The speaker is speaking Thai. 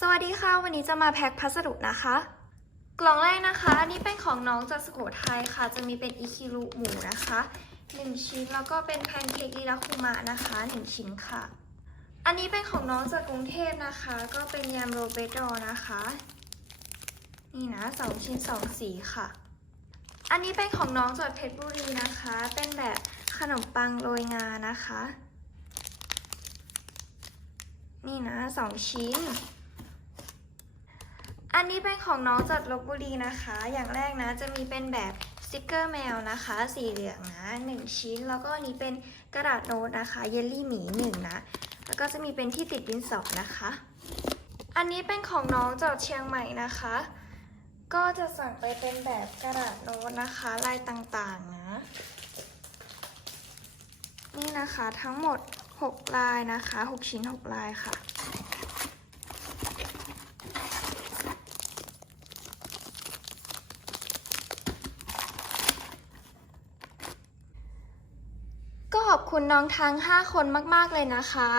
สวัสดีค่ะ วันนี้จะมาแพ็คพัสดุนะคะ กล่องแรกนะคะอันนี้เป็นของน้องจากสุโขทัยค่ะ จะมีเป็นอิคิรุหมูนะคะ1ชิ้นแล้วก็เป็นแพนเค้กลีลาคุมะนะคะ1ชิ้นค่ะ อันนี้เป็นของน้องจากกรุงเทพนะคะ ก็เป็นยำโรเบโดนะคะ นี่นะสองชิ้นสองสีค่ะ อันนี้เป็นของน้องจากเพชรบุรีนะคะ เป็นแบบขนมปังโรยงานะคะ นี่นะสองชิ้น อันนี้เป็นของน้องจากลบบุรีนะคะ อย่างแรกนะจะมีเป็นแบบสติกเกอร์แมวนะคะ สีเหลืองนะหนึ่งชิ้น แล้วก็อันนี้เป็นกระดาษโน้ตนะคะ เยลลี่หมีหนึ่งนะ แล้วก็จะมีเป็นที่ติดดินสอนะคะ อันนี้เป็นของน้องจากเชียงใหม่นะคะ ก็จะสั่งไปเป็นแบบกระดาษโน้ตนะคะ ลายต่างๆนะ นี่นะคะทั้งหมด 6 ลายนะคะ 6 ชิ้น 6 ลายค่ะ ก็ขอบคุณน้องทั้ง 5 คนมาก ๆ เลยนะคะ